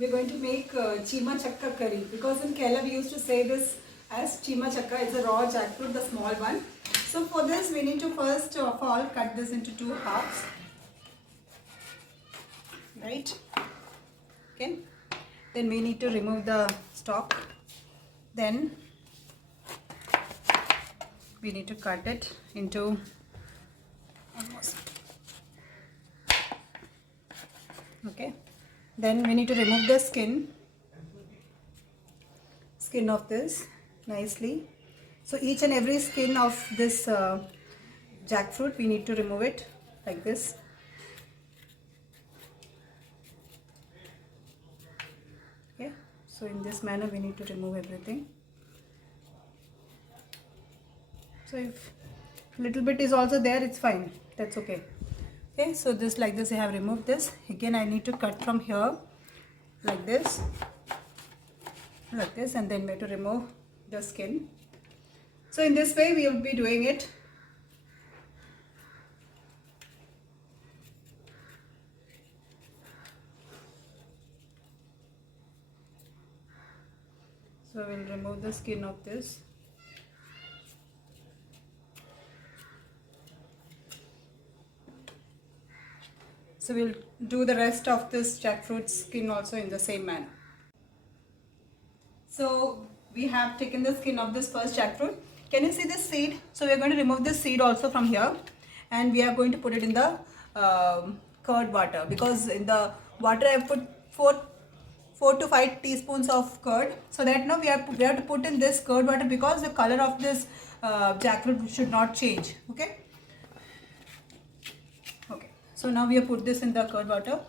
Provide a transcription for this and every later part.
we're going to make Chima Chakka curry, because in Kerala we used to say this as Chima Chakka. It's a raw jackfruit, the small one. So for this we need to first of all cut this into two halves, right? Okay. Then we need to remove the stalk. Then we need to cut it into almost. Okay. Then we need to remove the skin of this nicely. So each and every skin of this jackfruit we need to remove it like this. Okay. So in this manner we need to remove everything. So if little bit is also there, it's fine, that's okay. Okay, so this like this I have removed this. Again I need to cut from here like this, and then we have to remove the skin. So in this way we will be doing it. So we'll remove the skin of this. So we'll do the rest of this jackfruit skin also in the same manner. So we have taken the skin of this first jackfruit. Can you see this seed? So we are going to remove this seed also from here, and we are going to put it in the curd water, because in the water I have put 4 to 5 teaspoons of curd. So that now we have to put in this curd water, because the color of this jackfruit should not change. Okay. Okay. So now we have put this in the curd water.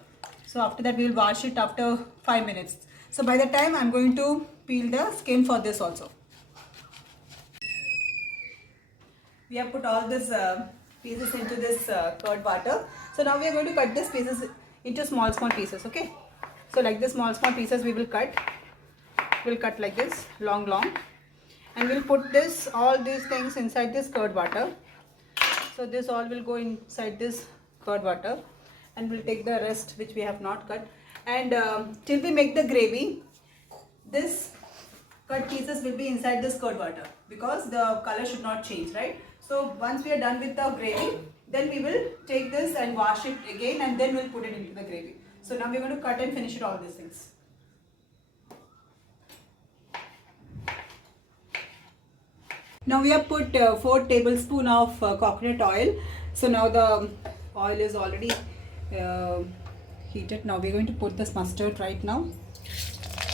So after that we will wash it after 5 minutes. So by the time I'm going to peel the skin for this also. We have put all these pieces into this curd water. So now we are going to cut these pieces into small pieces. Okay. So like this small pieces we will cut. We'll cut like this, long, and we'll put this all these things inside this curd water. So this all will go inside this curd water, and we'll take the rest which we have not cut. And till we make the gravy, this cut pieces will be inside this curd water, because the color should not change, right? So once we are done with the gravy, then we will take this and wash it again, and then we'll put it into the gravy. So now we're going to cut and finish it all these things. Now we have put 4 tablespoons of coconut oil. So now the oil is already heated. Now we're going to put this mustard right now.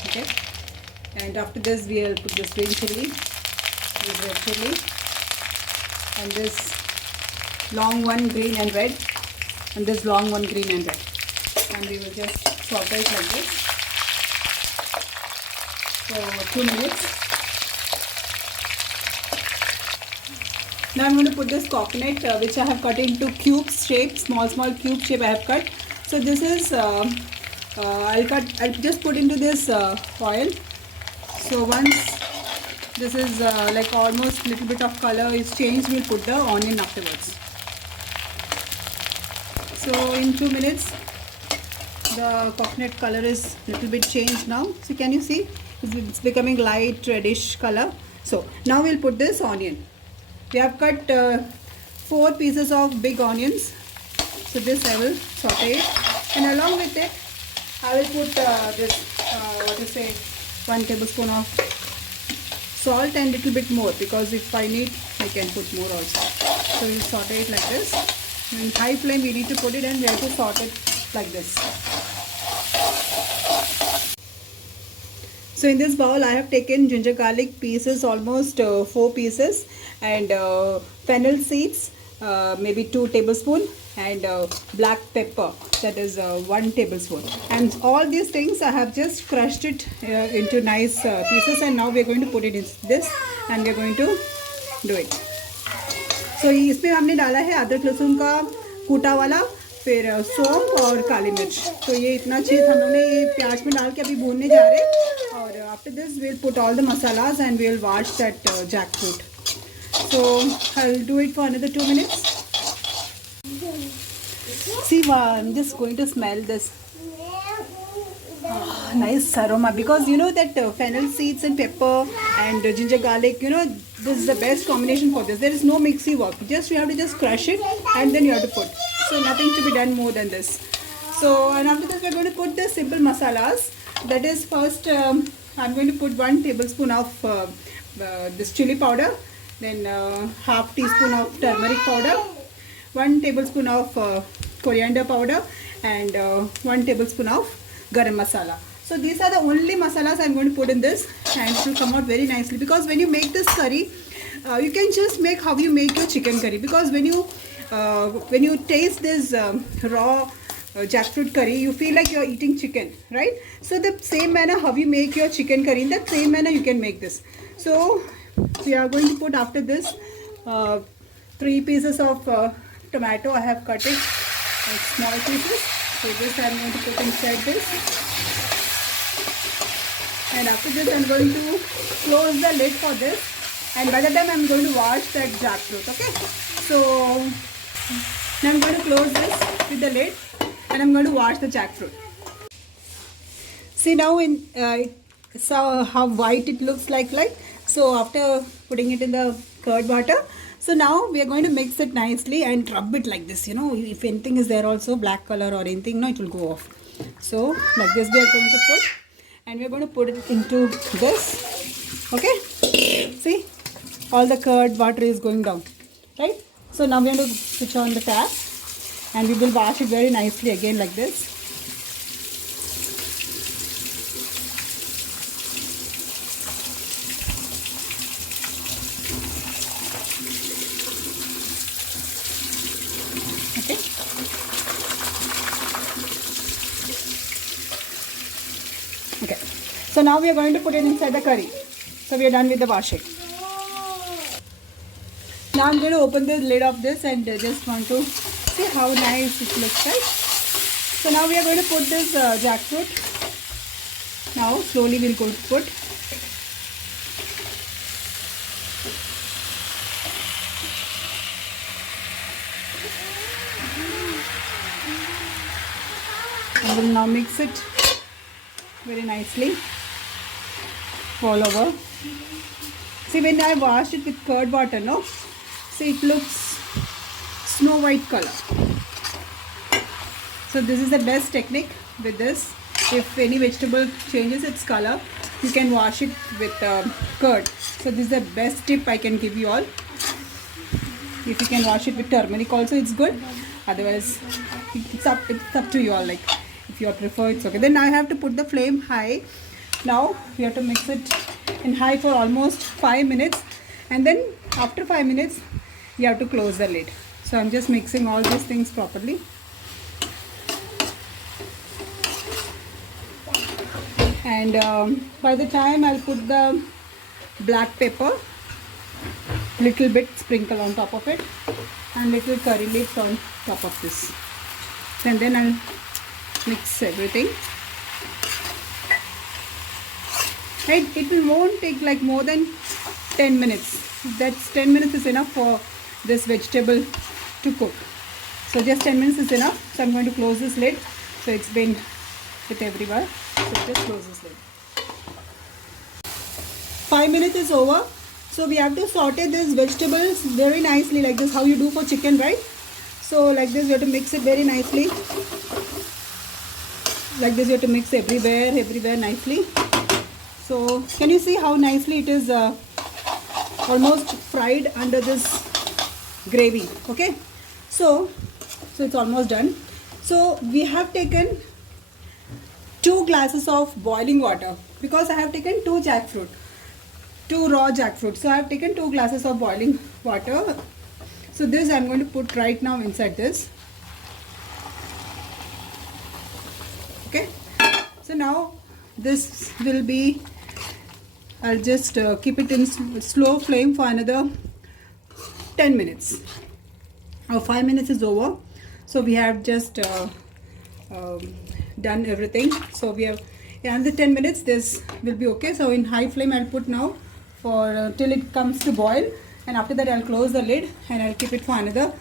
Okay. And after this we will put this green chili, this red chili, and this long one green and red, and this long one green and red. And we will just saute it like this for 2 minutes. Now I'm going to put this coconut which I have cut into cubes shape, small cube shape I have cut. So this is I'll just put into this oil. So once this is like almost little bit of color is changed, we'll put the onion afterwards. So in 2 minutes the coconut color is little bit changed now. So can you see it's becoming light reddish color. So now we'll put this onion. We have cut 4 pieces of big onions. So this I will saute it, and along with it I will put this 1 tablespoon of salt and little bit more, because if I need I can put more also. So we'll saute it like this. In high flame we need to put it, and we have to saute it like this. So in this bowl I have taken ginger garlic pieces, almost 4 pieces, and fennel seeds, maybe 2 tablespoons, and black pepper, that is 1 tablespoon. And all these things I have just crushed it into nice pieces, and now we are going to put it in this, and we are going to do it. So इसमें हमने डाला है अदरक लहसुन का कूटा वाला, फिर सौंफ और काली मिर्च. तो ये इतना चीज़ हम लोग ने ये प्याज में डाल के अभी भूनने जा रहे हैं. और after this we'll put all the masalas and we'll wash that jackfruit. So I'll do it for another 2 minutes. See, I'm just going to smell this. Nice aroma, because you know that fennel seeds and pepper and ginger garlic, you know, this is the best combination for this. There is no mixy work, just you have to just crush it and then you have to put. So nothing to be done more than this. So, and after this we're going to put the simple masalas. That is, first I'm going to put 1 tablespoon of this chili powder, then half teaspoon of turmeric powder, 1 tablespoon of coriander powder, and 1 tablespoon of garam masala. So these are the only masalas I'm going to put in this, and it will come out very nicely. Because when you make this curry, you can just make how you make your chicken curry. Because when you taste this raw jackfruit curry, you feel like you're eating chicken, right? So the same manner how you make your chicken curry, in that same manner you can make this. So we are going to put after this 3 pieces of tomato. I have cut it in small pieces. So this I am going to put inside this. And after this I am going to close the lid for this. And by the time I am going to wash that jackfruit, okay? So now I am going to close this with the lid and I am going to wash the jackfruit. See now so how white it looks like. So after putting it in the curd water, so now we are going to mix it nicely and rub it like this, you know, if anything is there also, black color or anything, no, it will go off. So like this we are going to put, and we are going to put it into this, okay? See, all the curd water is going down, right? So now we are going to switch on the tap and we will wash it very nicely again like this. Okay, so now we are going to put it inside the curry. So we are done with the washing. Now I'm going to open the lid of this and just want to see how nice it looks like. So now we are going to put this jackfruit. Now slowly we'll go to put. I will now mix it very nicely all over. See, when I washed it with curd water, no, see, it looks snow white color. So this is the best technique with this. If any vegetable changes its color, you can wash it with curd. So this is the best tip I can give you all. If you can wash it with turmeric also, it's good. Otherwise it's up to you all, like if you prefer, it's okay. Then I have to put the flame high. Now we have to mix it in high for almost 5 minutes, and then after 5 minutes you have to close the lid. So I'm just mixing all these things properly. And by the time I'll put the black pepper, little bit sprinkle on top of it, and little curry leaves on top of this, and then I'll mix everything. Right, it won't take like more than 10 minutes. That's 10 minutes is enough for this vegetable to cook. So just 10 minutes is enough. So I'm going to close this lid. So it's been with everywhere. So just close this lid. 5 minutes is over. So we have to saute these vegetables very nicely, like this, how you do for chicken, right? So like this, we have to mix it very nicely. Like this, you have to mix everywhere nicely. So can you see how nicely it is almost fried under this gravy? Okay, so it's almost done. So we have taken 2 glasses of boiling water, because I have taken 2 raw jackfruit. So I have taken 2 glasses of boiling water. So this I'm going to put right now inside this. Okay, so now this will be, I'll just keep it in slow flame for another 10 minutes. Our 5 minutes is over. So we have just done everything. So we have another 10 minutes. This will be okay. So in high flame I'll put now for till it comes to boil, and after that I'll close the lid and I'll keep it for another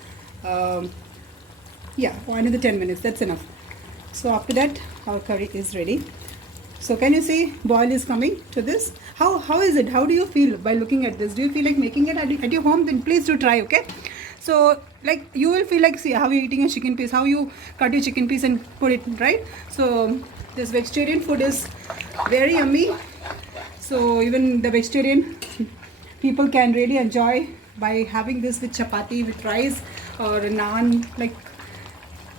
for another 10 minutes. That's enough. So after that our curry is ready. So can you see boil is coming to this? How is it? How do you feel by looking at this? Do you feel like making it at your home? Then please do try, okay? So like you will feel like, see how you're eating a chicken piece, how you cut your chicken piece and put it, right? So this vegetarian food is very yummy. So even the vegetarian people can really enjoy by having this with chapati, with rice or naan, like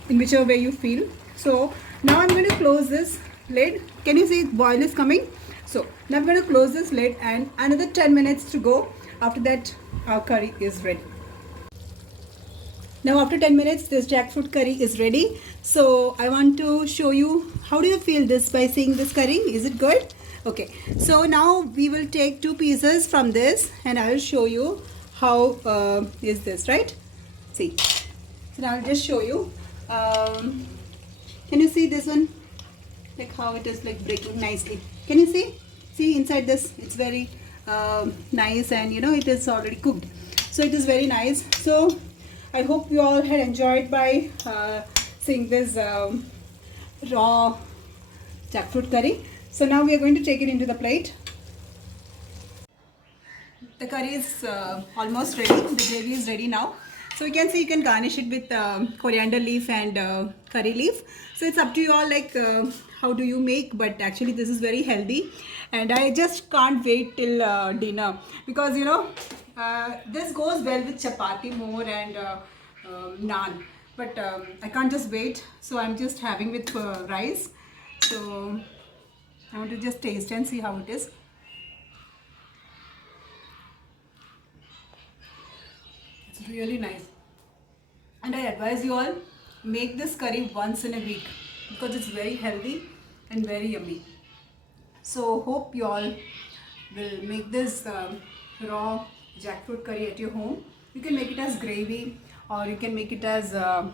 in whichever way you feel. So now I'm going to close this lid. Can you see boil is coming? So now I'm going to close this lid and another 10 minutes to go. After that our curry is ready. Now after 10 minutes this jackfruit curry is ready. So I want to show you, how do you feel this by seeing this curry? Is it good? Okay, so now we will take 2 pieces from this and I will show you how is this, right? See, so now I'll just show you. Can you see this one, like how it is like breaking nicely? Can you see inside this, it's very nice, and you know it is already cooked, so it is very nice. So I hope you all had enjoyed by seeing this raw jackfruit curry. So now we are going to take it into the plate. The curry is almost ready. The gravy is ready now. So you can see, you can garnish it with coriander leaf and curry leaf. So it's up to you all, like how do you make, but actually this is very healthy and I just can't wait till dinner, because you know this goes well with chapati more and naan, but I can't just wait, so I'm just having with rice. So I want to just taste and see how it is. It's really nice, and I advise you all, make this curry once in a week because it's very healthy and very yummy. So hope you all will make this raw jackfruit curry at your home. You can make it as gravy or you can make it as a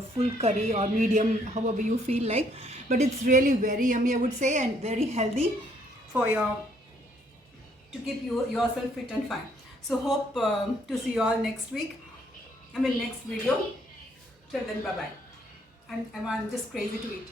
full curry or medium, however you feel like, but it's really very yummy, I would say, and very healthy for to keep yourself fit and fine. So hope to see you all next week, next video. Till then, bye bye. I'm just crazy to eat.